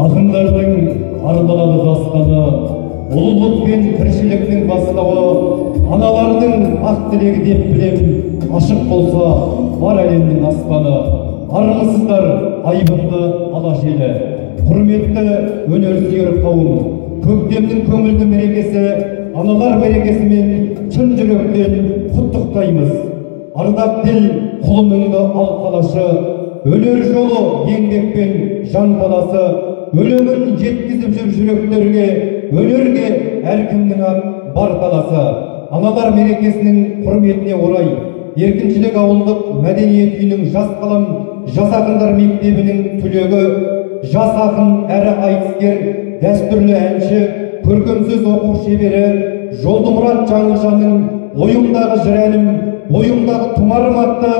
Ақындардың арналады дастаны, ұлылық пен тіршіліктің бастауы, аналардың ақ тілегі деп білем, ашық болса бар әлемнің аспаны. Армысыздар айбынды ала желі, құрметті өнерсүйер қауым. Көктемнің көңілді мерекесі, аналар мерекесімен шын жүректен құттықтаймыз. Ардақ діл құлымыңды алқалашы, өнер жолы еңбекпен жан баласы, өлеңін жеткізіп жүр жүректерге, өнерге әркімнің бар таласы. Аналар мерекесінің құрметіне орай Еркіншілік ауылдық мәдениет үйінің жас қалам жас ақындар мектебінің түлегі, жас ақын әрі айтыскер, дәстүрлі әнші, көркемсөз оқу шебері Жолдымұрат Жаңылжанның ойымдағы жырәнім, ойымдағы тұмарым атты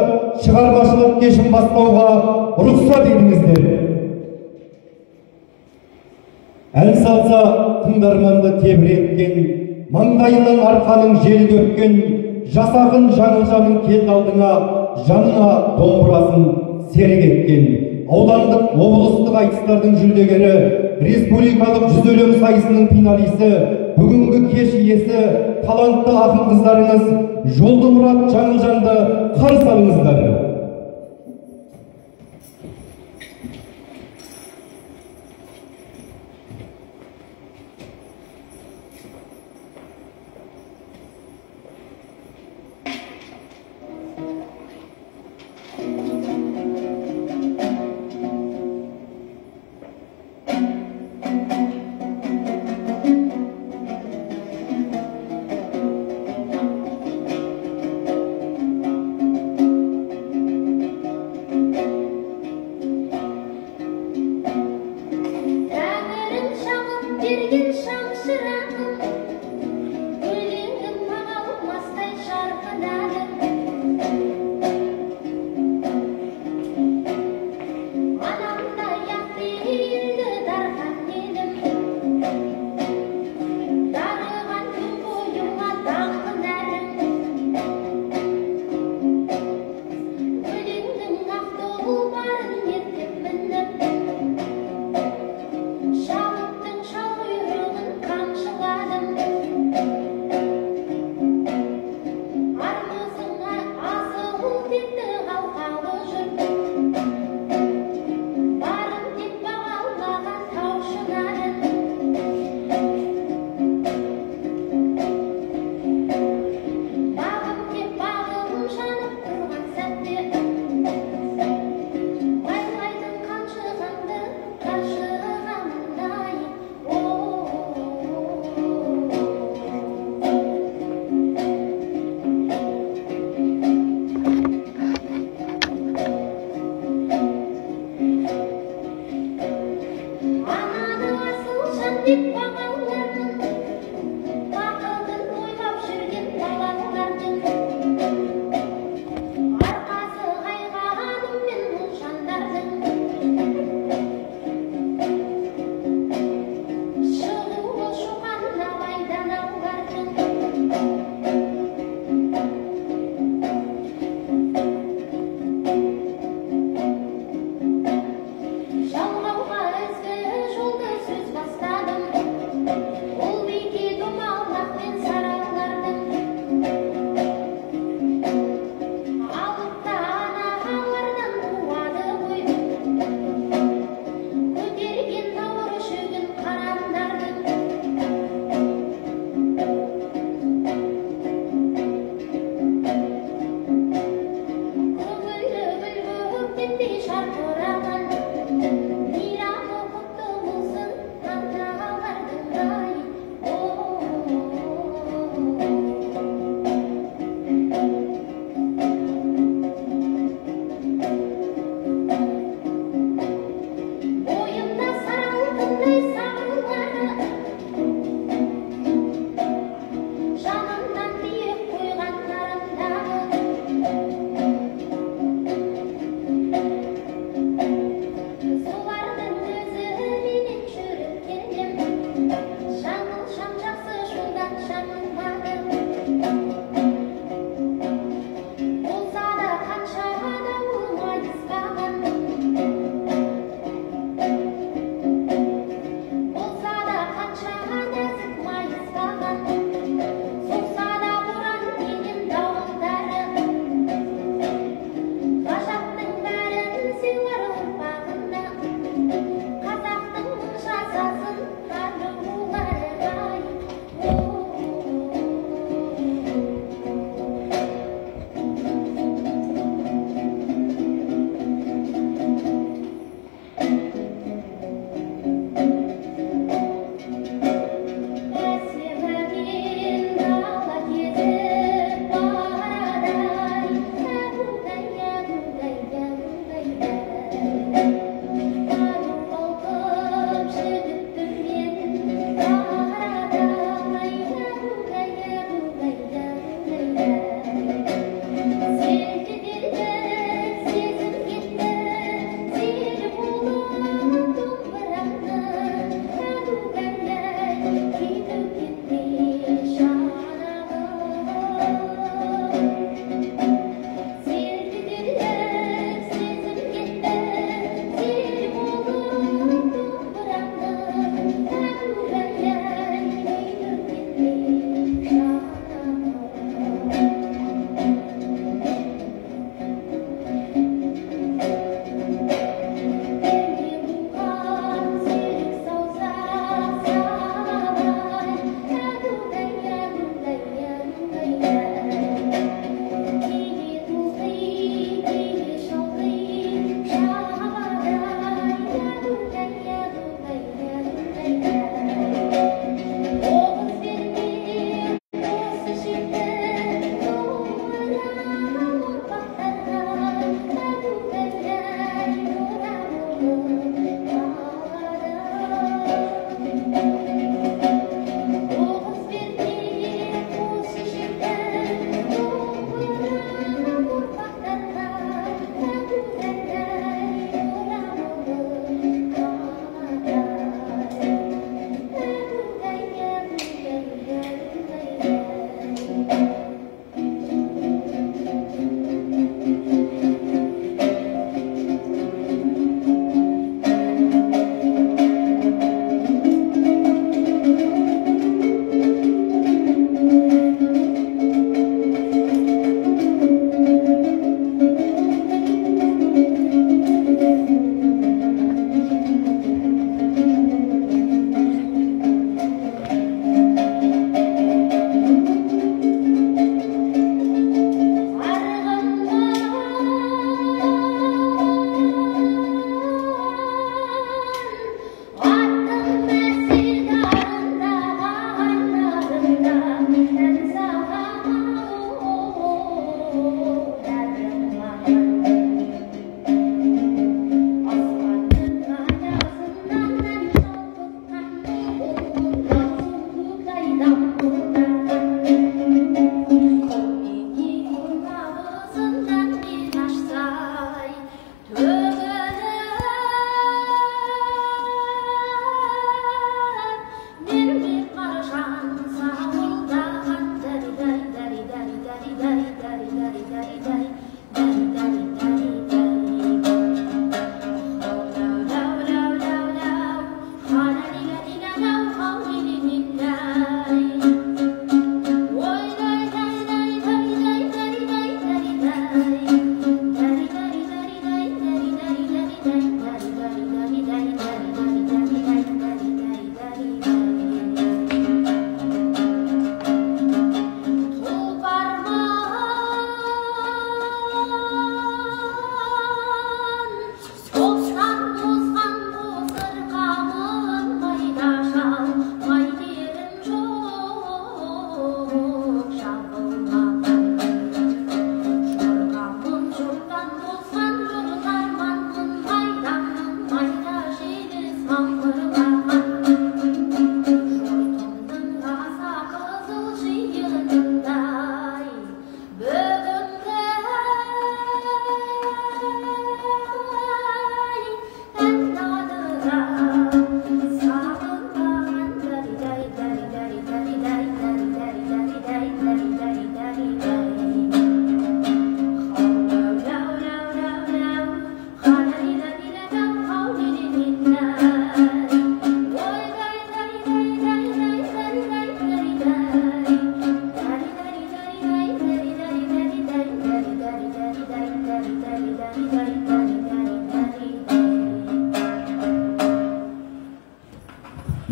шығармашылық кешін бастауға рұқсат етіңіздер. Ән салса тыңдарманды тебіреткен, маңдайынан арқаның желі дөккен, жас ақын Жаңылжанның келді алдыңа, жанына домбырасын серік еткен. Аудандық облыстық айтыстардың жүлдегері, республикалық жүз өлең сайысының финалисі, бүгінгі кеш иесі, талантты ақын қыздарыңыз Жолдымұрат Жаңылжанды қарсы алыңыздар. Şahıttın şah uyruğun kamçılar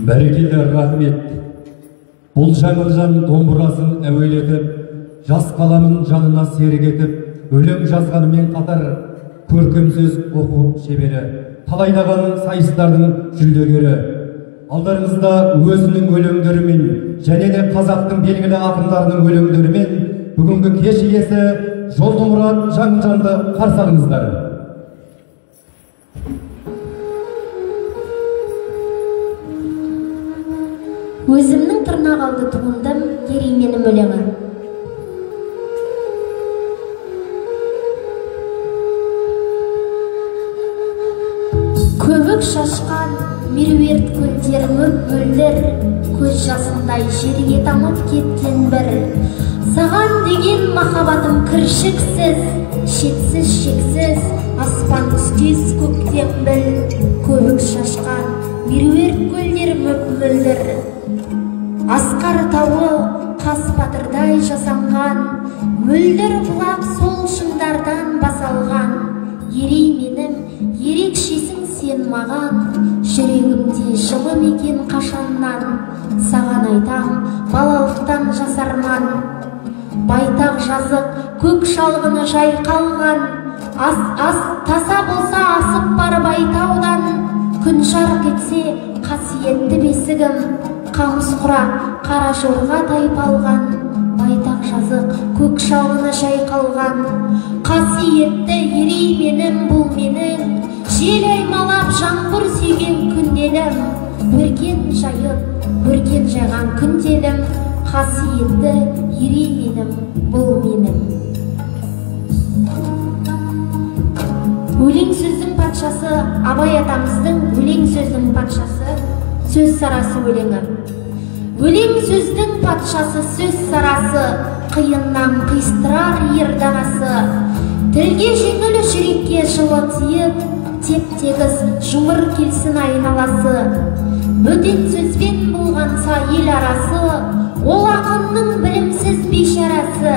Бәрекелді рахмет. Бұл Жаңылжан домбырасын әуелетіп, жас қаламын жанына серік етіп, өлең жазғанымен қатар көркем сөз оқу шебері, талайлаған сайыстардың жүлдегері. Алдарыңызда өзінің өлеңдерімен және де қазақтың белгілі ақындарының өлеңдерімен бүгінгі кеш иесі Жолдымұрат Жаңылжанды қарсы алыңыздар. Өзімнің тырнақ алды туындым ерейменім өлеңі. Көбік шашқан меруерт көлдер мөп-мөлдір, көз жасындай жерге тамып кеткен бір. Саған деген махаббатым кіршіксіз, шексіз шексіз, аспан түстес көктем біл. Көбік шашқан меруерт көлдер мөп-мөлдір, Асқар тауы қас батырдай жасанған, мөлдір бұлақ сол шыңдардан басалған. Ерейменім, ерекшесің сен маған, жүрегімде жылы мекен қашаннан. Саған айтам, балалықтан жасарман, байтақ жазық көк шалғыны жайқалған. Таса болса асып барып айтаудан, күн жарқ етсе қасиетті бесігім. Қамыс құрақ қара жорға тайпалған, байтақ жазық көк шалғыны жайқалған. Қасиетті ерейменім бұл менің, жел аймалап жаңбыр сүйген күнделім. Өркен жайып, өркен жайған күнделім, қасиетті ерейменім бұл менің. Өлең сөздің патшасы, Абай атамыздың өлең сөздің патшасы, сөз сарасы өлеңі. Өлең сөздің патшасы, сөз сарасы, қиыннан қиыстырар ер данасы. Тілге жеңіл, жүрекке жылы тиіп, теп-тегіс жұмыр келсін айналасы. Бөтен сөзбен болғанса ел арасы, ол ақынның білімсіз бейшарасы.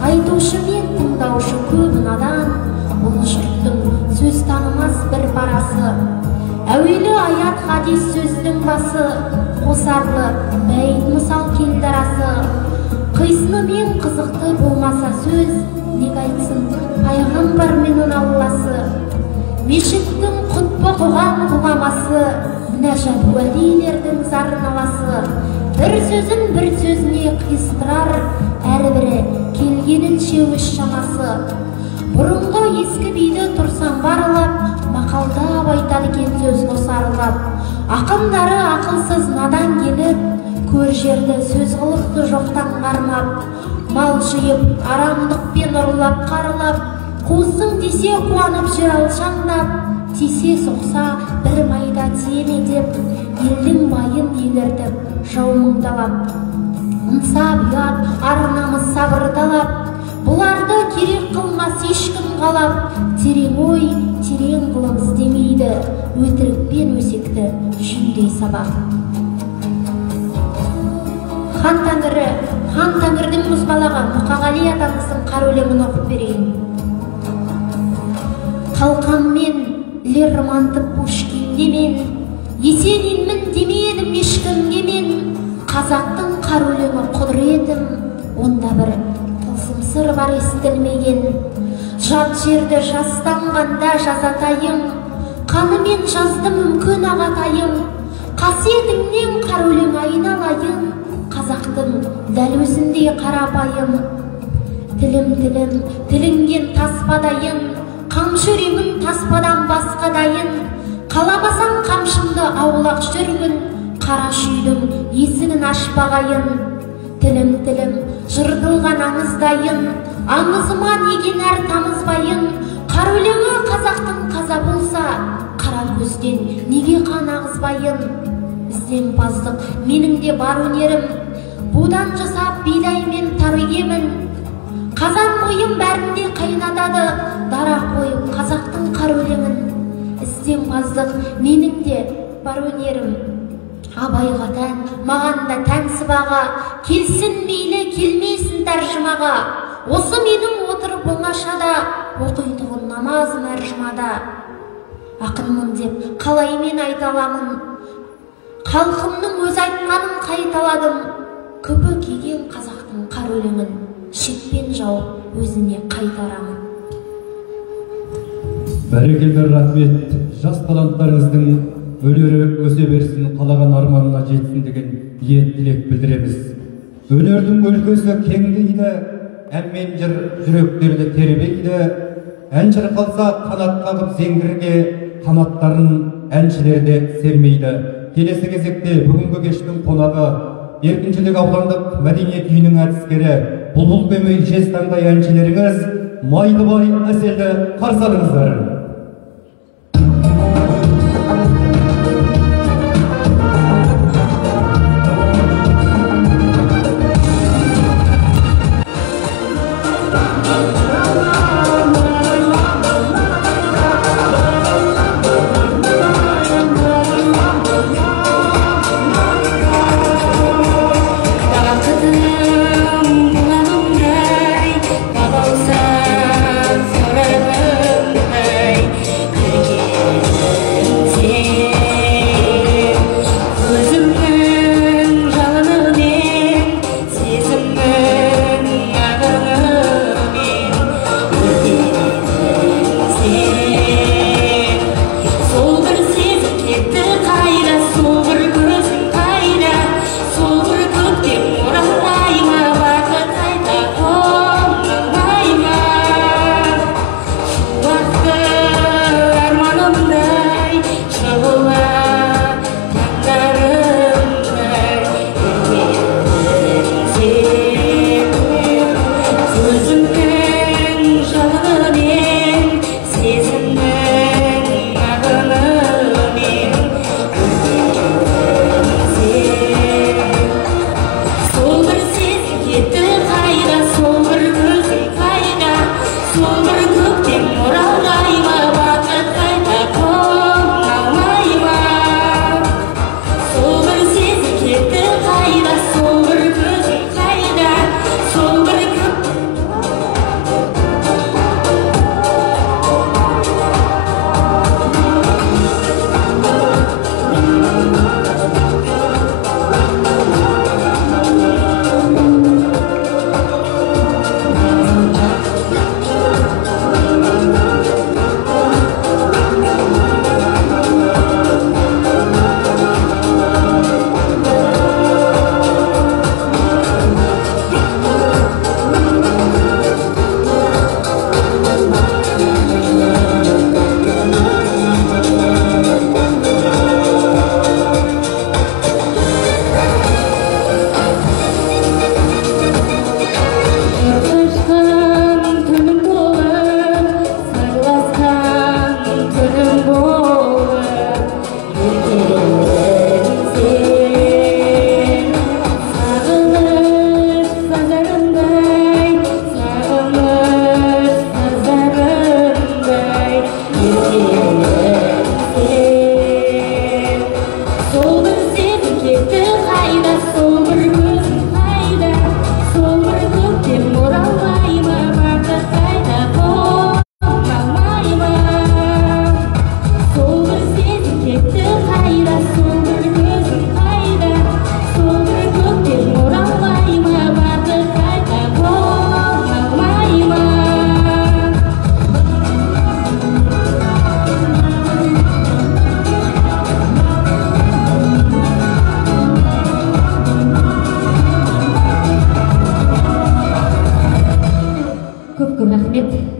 Айтушы мен тыңдаушы көп надан, ұлы жұрттың сөз танымас бір парасы. Әуелі аят хадис сөздің басы, қосарлы бәйт мысал келдарасы. Қисыны мен қызықты болмаса сөз, неге айтсын пайғамбармен он алласы. Мешіттің құтбы қоғам ғұламасы, мінәжат уәлилердің зарын аласы. Бір сөзін бір сөзіне қиыстырар, әрбірі келгенінше өз шамасы. Бұрынғы ескі биді тұрсам барылап, мақалдап айтады кен сөз қосарылап. Ақындары ақылсыз надан келіп, көр жерді сөз қылыпты жоқтан қармап. Мал жиып, арамдықпен ұрлап қарылап, қусын десе қуанып жер алшаңдап, тисе соқса бір майда тиеме деп, елдің байын еліртіп, жау мұңдалап. Ынсап ұят, ар-намыс сабырдалап, бұларды керек қылмас ешкім қалап. Терең ой, терең ғылым іздемейді, өтірікпен өсекті жүндей сабақ. Хан Тәңірдің мұзбалаған Мұқағали атамыздың қара өлеңін оқып берейін. Қалқаммен лермантып Пушкинде мен, Есенинмін демедім ешкімге мен. Қазақтың қара өлеңі құдіретім, онда бір тылсым сыр бар естілмеген. Жат жерді жастанғанда жазатайым, қанымен жазды мүмкін ағатайым. Қасиетіңнен қара өлең айналайын, қазақтың дәл өзіндей қарапайым. Тілім, тілінген таспадайын, қамшы үремін таспадан басқадайын. Қаламасаң қамшымды аулақ жүргін, қара шүйдің есігін ашпағайын. Тілім, жыртылған аңыздайын, аңызыма неген әр тамызбайын. Қара өлеңі қазақтың қаза болса, қара көзден неге қан ағызбайын. Ізденпаздық менің де бар өнерім, будан жасап бидаймен тар егемін. Қазан мойым бәрінде қайнатады, дара қойып қазақтың қара өлеңін. Ізденпаздық менің де бар өнерім, Абайға тән, маған да тән сыбаға, келсін мейлі, келмесін тәржімаға. Осы менің отырып оңашада, оқитұғын намазым әр жұмада. Ақынмын деп қалай мен айта аламын, Халқымның өз айтқанын қайталадым. Көпі киген қазақтың қар өлеңін шетпен жауып өзіне қайтарамын. Бәрекелді, рахмет. Жас таланттарыңыздың өнері өсе берсін, қалаған арманына жетсін деген ниет тілек білдіреміз. Өнердің өлкесі кеңдейді, әммен жыр жүректерді тербейді. Ән шырқалса қанат қағып зеңгірге, қанаттарын әншілерде сермейді. Келесі кезекте бүгінгі кештің қонағы Еркіншілік аудандық мәдениет үйінің әдіскері, бұлбұл көмей жез таңдай әншілеріңіз Майлыбай Әселді қарсы алыңыздар.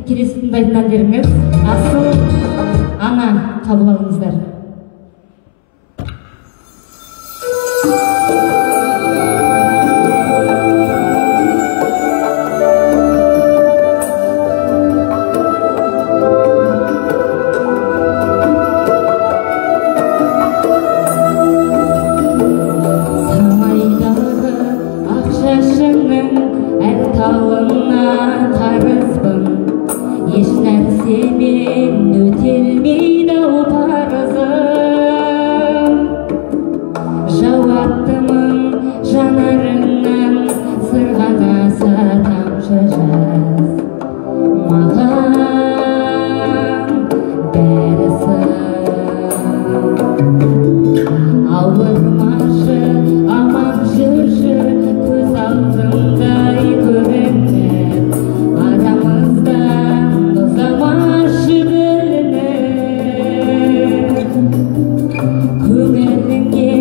Келесі тыңдайтын әндеріңіз Асыл Ана қабыл алыңыздар. Еш нәрсемен өтелмейді ау парызы. ауырмашы аман жүрші көз алдымдай көрініп арамыздан ұзамашы білініп көңіліңе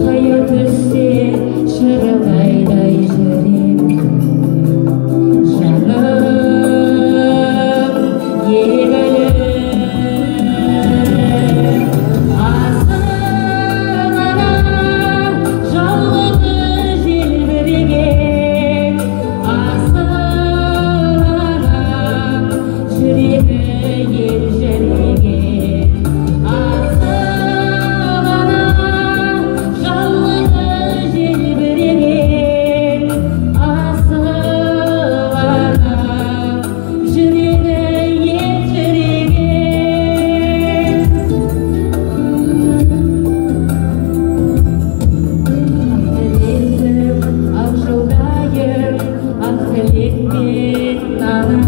қайыр түссе шырылдайдай жүрем жаным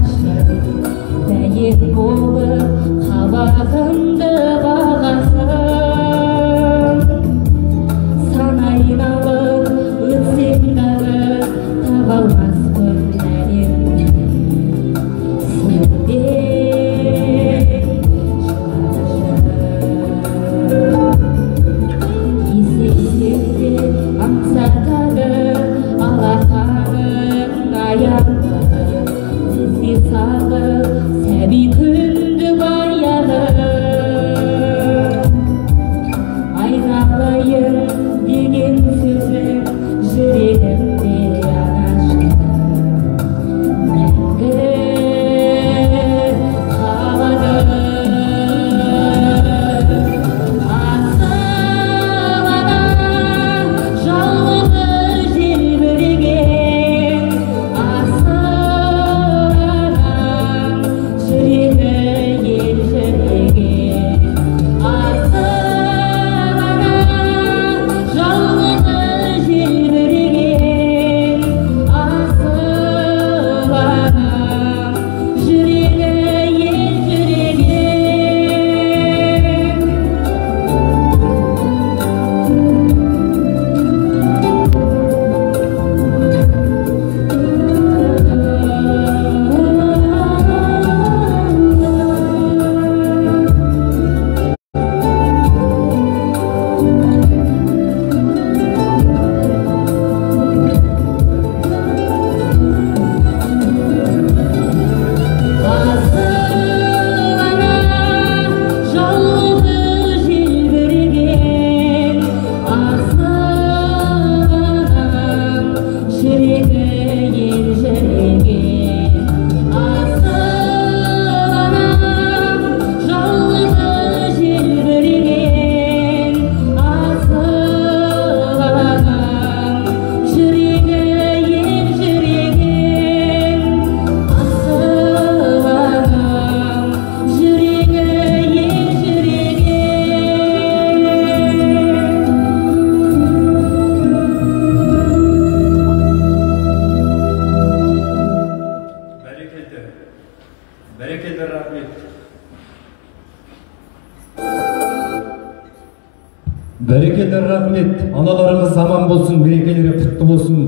Берекелі рахмет, аналарымыз аман болсын, мерекелері құтты болсын.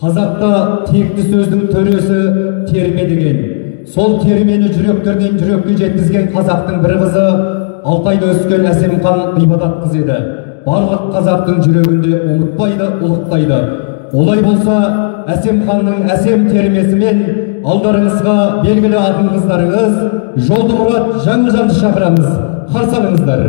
Қазақта текті сөздің төресі терме деген. Сол термені жүректерден жүрекке жеткізген қазақтың бір қызы, Алтайда өскен Әсемхан Ғибадат қыз еді. Барлық қазақтың жүрегінде ұмытпайды, ұлықтайды. Олай болса, Әсемханның әсем термесімен алдарыңызға белгілі ақын қыздарыңыз Жолдымұрат Жаңылжанды шақырамыз. Қарсы алыңыздар.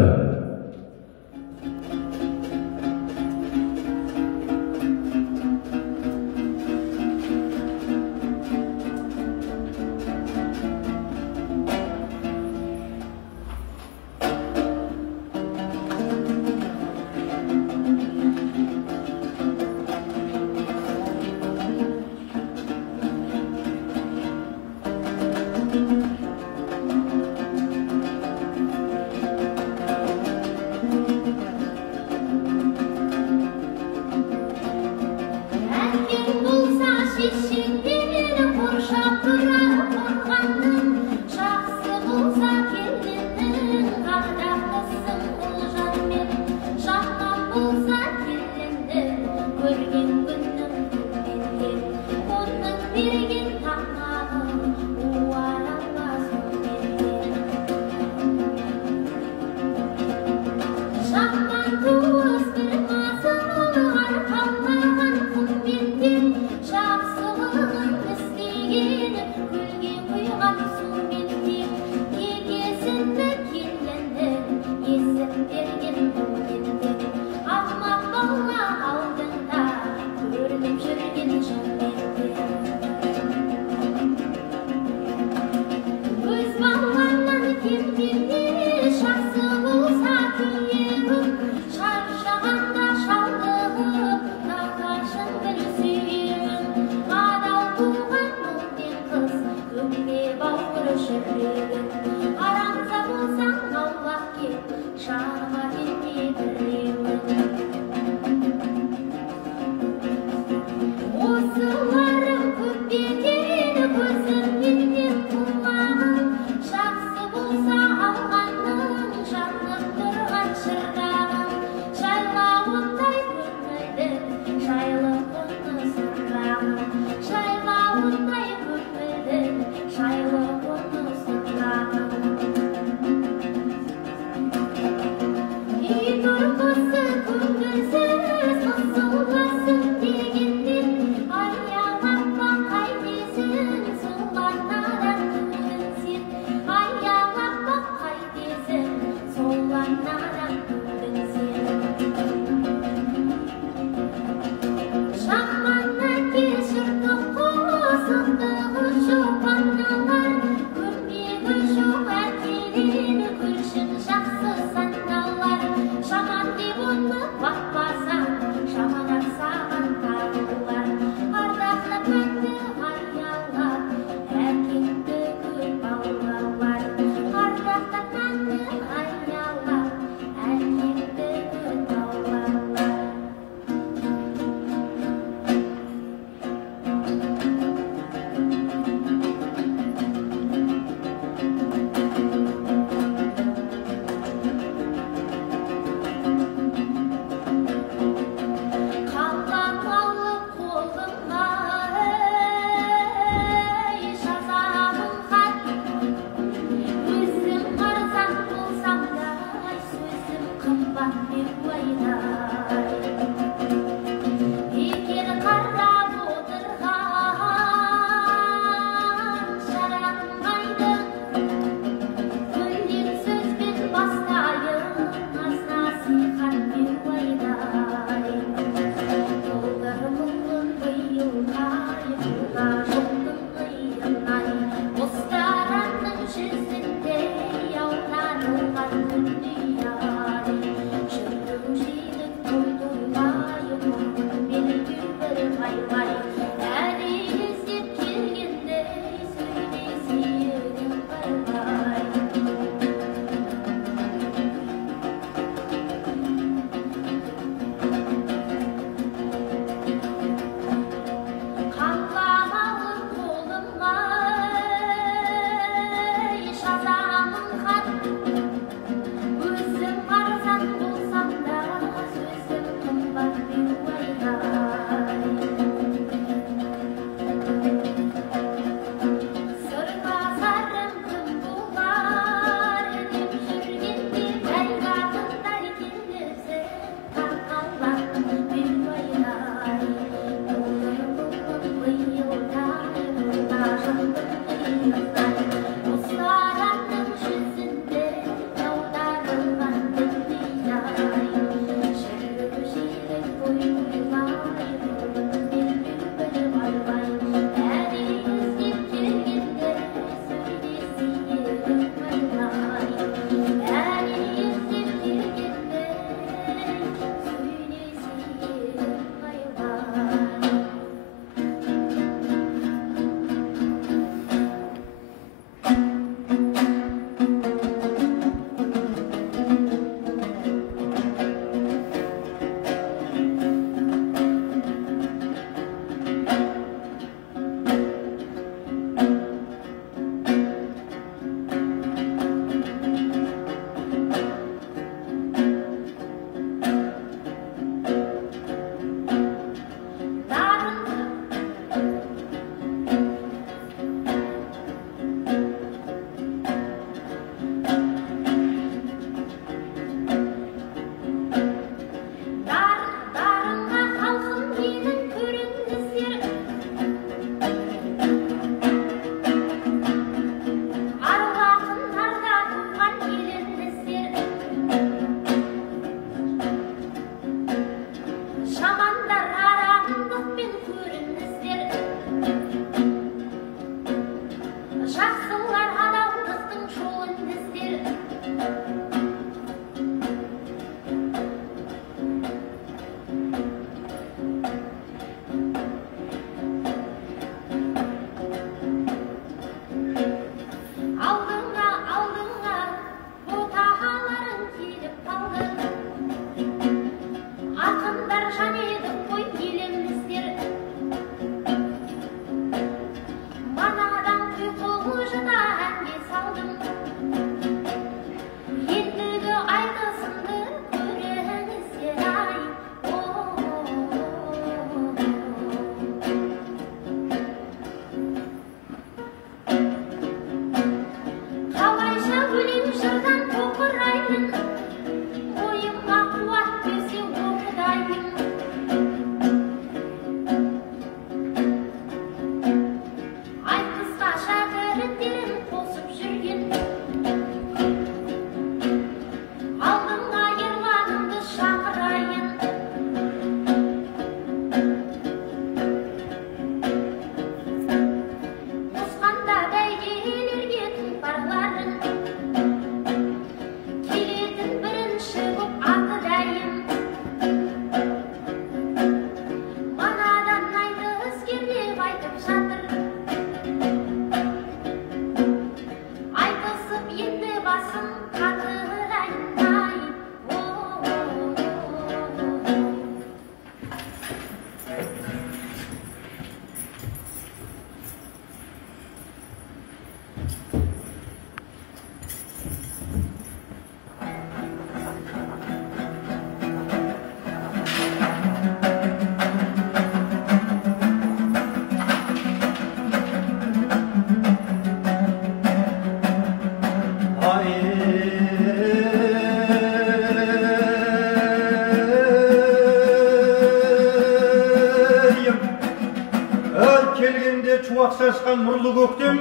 шуақ шашқан нұрлы көктем,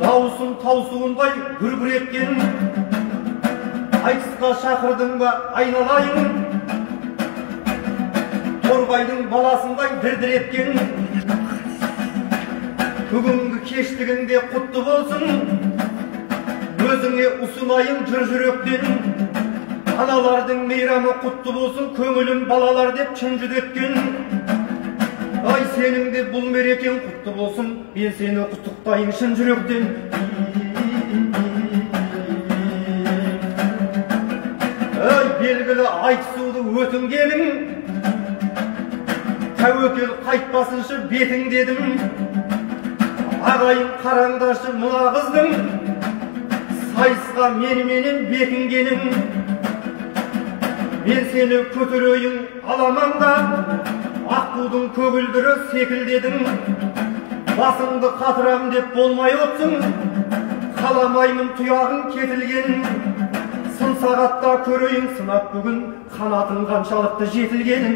дауысын таусуындай гүр-гүр еткен, айтысқа шақырдың ба айналайын, торғайдың баласындай дір-дір еткен, бүгінгі кештігіңде құтты болсын, өзіңе ұсынайын жыр жүректен, аналардың мейрамы құтты болсын, көңілім балалар деп шын жүдеткен. Ай, сенің де бұл мерекең құтты болсын, мен сені құттықтайын шын жүректен. Ай, белгілі айтысуды өтінгенің, тәуекел қайтпасыншы бетің дедім. Ағайын қараңдашы мына қыздың, сайысқа меніменен бекінгенің. Мен сені көтерейін аламанда, аққудың көгілдірі секілдедің. Басыңды қатырам деп болмай отсың, қаламаймын тұяғың кетілгенін. Сын сағатта көрейін сынап бүгін, қанатың қаншалықты жетілгенін.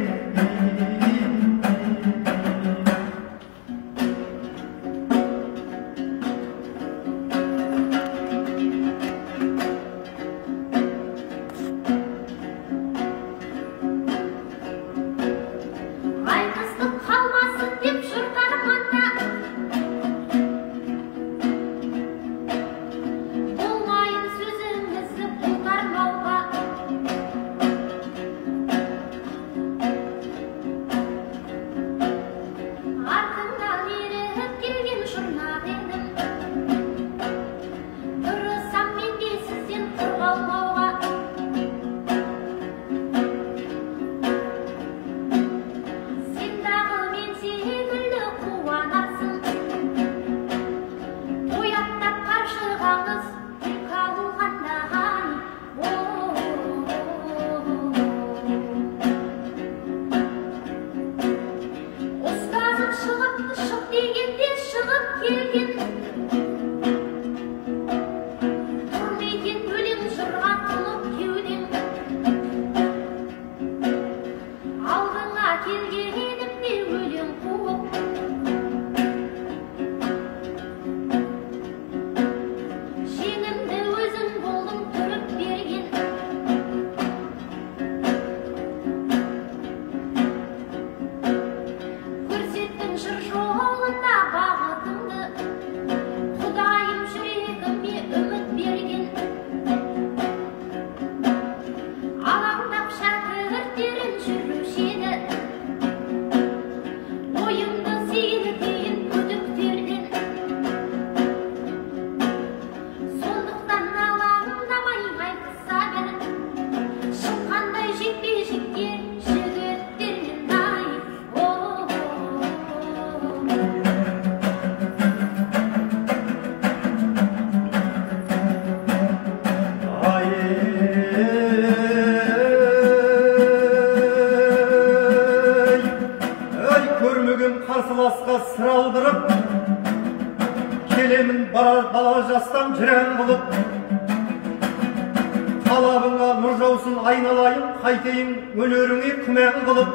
Қарсыласқа сыр алдырып, келемін бала жастан жырен қылып. Талабыңа нұр жаусын айналайын, қайтейін өнеріңе күмән қылып.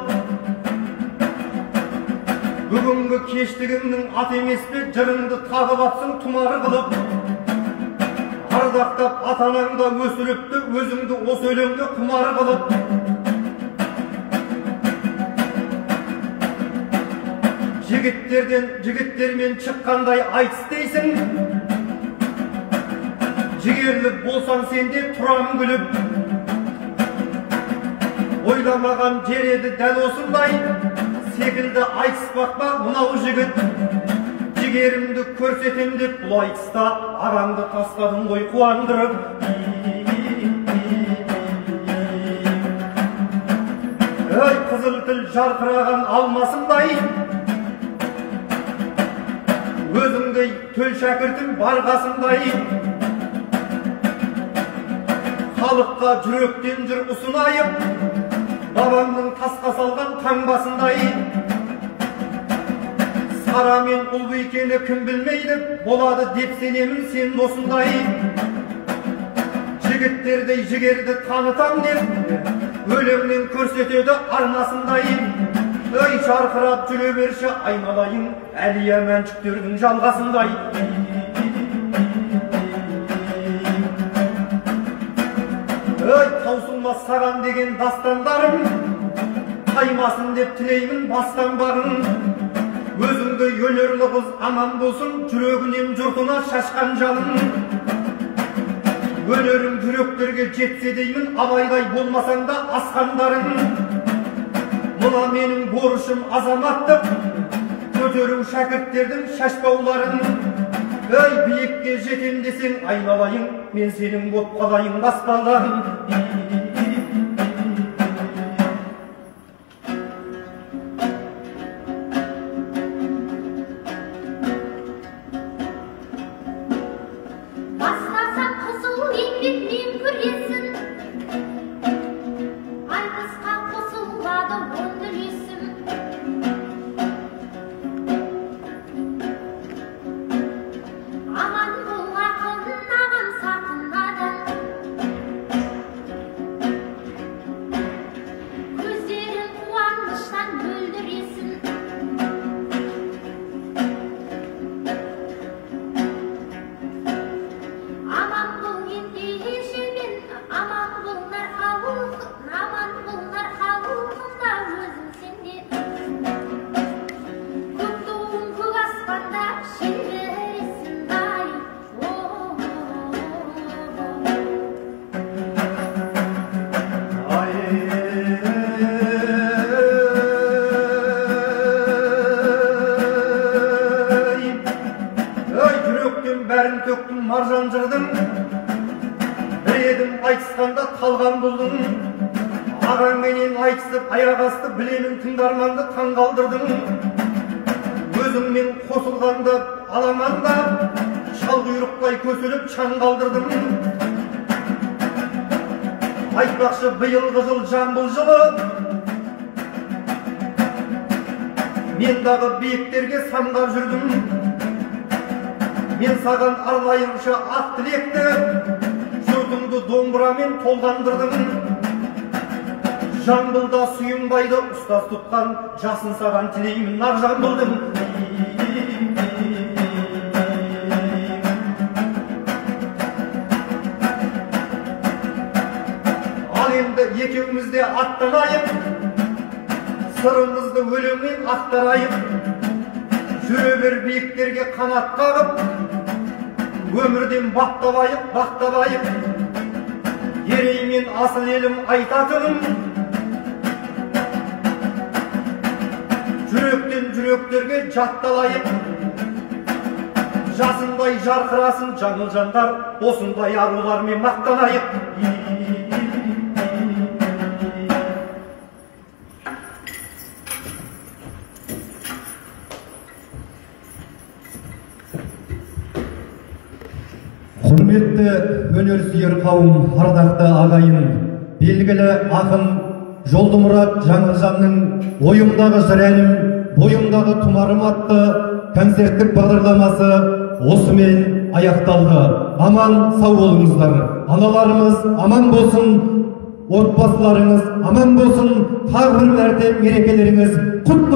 Бүгінгі кештігіңнің ат емес пе, жырыңды тағып атсың тұмары қылып. Ардақтап атанаңда өсіріпті, өзіңді осы өлеңге құмары қылып. Жігіттермен шыққандай айтыс дейсің, жігерлі болсаң сенде тұрам күліп. Ойламаған жер еді дәл осындай, секілді айтыспақ па мынау жігіт. Жігерімді көрсетем деп бұл айтыста, ағаңды тастадың ғой қуандырып. Ой, қызыл тіл жарқыраған алмасындай, өзіңдей төл шәкіртің бар қасындай. Халыққа жүректен жыр ұсынайып, бабамның тасқа салған таңбасындай. Сара мен ұлбы екені кім білмейді, болады деп сенемін сен осындай. Жігіттердей жігерді танытам деп, өлеңнен көрсетеді арнасындай. Ey çarkırap жүре берші айналайын, әлия мәншіктердің жалғасындай. Ey таусылмас саған деген дастандарым, қаймасын деп тілеймін бастан бағын. Өзіңді өлерлі қыз аман болсын, жүрегінен жұртына шашқан жалын. Өнерім жүректерге жетсе деймін, абайдай болмасаң да асқандарың. Мына менің борышым азаматтық, көтерің шәкірттердің шашбауларын. Ей биікке жетем десең айналайын, мен сенің боп қалайын баспалдарың. Бәрін төктім, маржан жырдым, бір едім айтысқанда талған бұлдым. Ағаңменен айтысып, аяқ асты, білемін тыңдарманды таң қалдырдым. Өзіңмен қосылғанда аламанда, шал құйрықтай көсіліп шаң қалдырдым. Айтпақшы биылғы жыл жамбыл жылы, мен дағы биіктерге самғап жүрдім. Мен саған арнайынша ақ тілекті, жұртымды домбырамен толғандырдым. Жамбылда Сүйінбайды ұстаз тұтқан, жасын саған тілеймін нар жамбылдым. Ал енді екеумізде аттанайық, сырымызды өлеңмен ақтарайық. Жүре бер биіктерге қанат қағып, өмірден бақтабайық, бақтабайық. Ереймен асыл елім айтатыным, жүректен жүректерге жатталайық. Жасындай жарқырасын жаңыл жандар, осындай арулармен мақтанайық. Құрметті өнерсүйер қауым, ардақты ағайын, белгілі ақын Жолдымұрат Жаңылжанның ойымдағы жыр әнім, бойымдағы тұмарым атты концерттік бағдарламасы осымен аяқталды. Аман сау болыңыздар. Аналарымыз аман болсын, отбасыларыңыз аман болсын, тағы бір мәрте мерекелеріңіз құтты